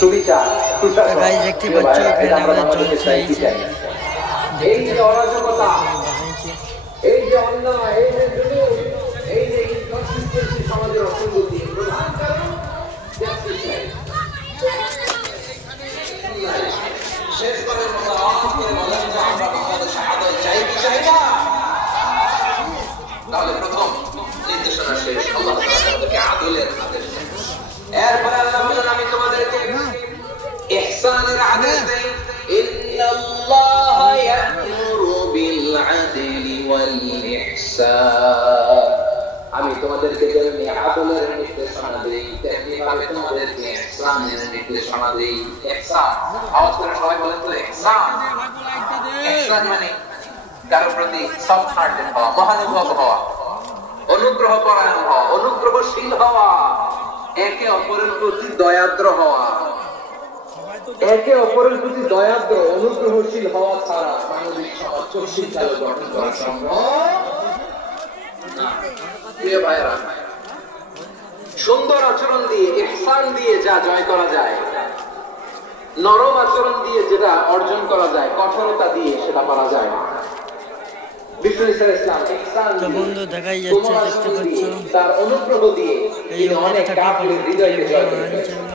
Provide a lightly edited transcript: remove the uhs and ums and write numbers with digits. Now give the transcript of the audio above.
সুবিচার, সুশাসন। গাইস দেখতে পাচ্ছ এখানে আমাদের জলসা হয়েছে। এই যে অরাজকতা, এই যে অন্যায়, এই যে জুলুম, এই যে ইনকনসিস্টেন্সি সমাজের অসঙ্গতি, প্রধান কারণ জাস্টিস নাই। শেষবারের মতো আওয়াজ করে বলেন যে আমরা বাংলাদেশে আদায় চাই কি চাই না? তাহলে প্রথম নির্দেশনা শেষ, আল্লাহ তাআলা আমাদেরকে আদলের আদেশ দেন। এরপরে আল্লাহ বলেন আমি তোমাদেরকে ইহসানের আদেশ দেই। ইন্নাল্লাহ ইয়া'মুরু বিল আদলি ওয়াল ইহসান। আমি তোমাদেরকে যেমনি আদলের নির্দেশনা দেই তেমনি ভাবে তোমাদেরকে ইহসানের নির্দেশনা দেই। ইহসান, আওয়াজ করে সবাই বলেন তো ইহসান। ইহসান মানে কারো প্রতি সফট হার্টেড হওয়া, মহানুভব হওয়া, অনুগ্রহ পরায়ণ হওয়া, অনুগ্রহশীল হওয়া, একে অপরের প্রতি দয়াদ্র হওয়া। একে অপরের প্রতি দয়াদ্র অনুগ্রহশীল হওয়া ছাড়া মানবিক সমাজ সুশৃঙ্খল গঠন করা সম্ভব না। প্রিয় ভাইরা, সুন্দর আচরণ দিয়ে, ইহসান দিয়ে যা জয় করা যায়, নরম আচরণ দিয়ে যেটা অর্জন করা যায়, কঠোরতা দিয়ে সেটা করা যায় না। বিষ্ণু ইসলাম ইহসান তো বন্ধু দেখাই যাচ্ছে, দেখতে পাচ্ছ তার অনুগ্রহ দিয়ে এই অনেক কাফের হৃদয়কে জয় করেছেন।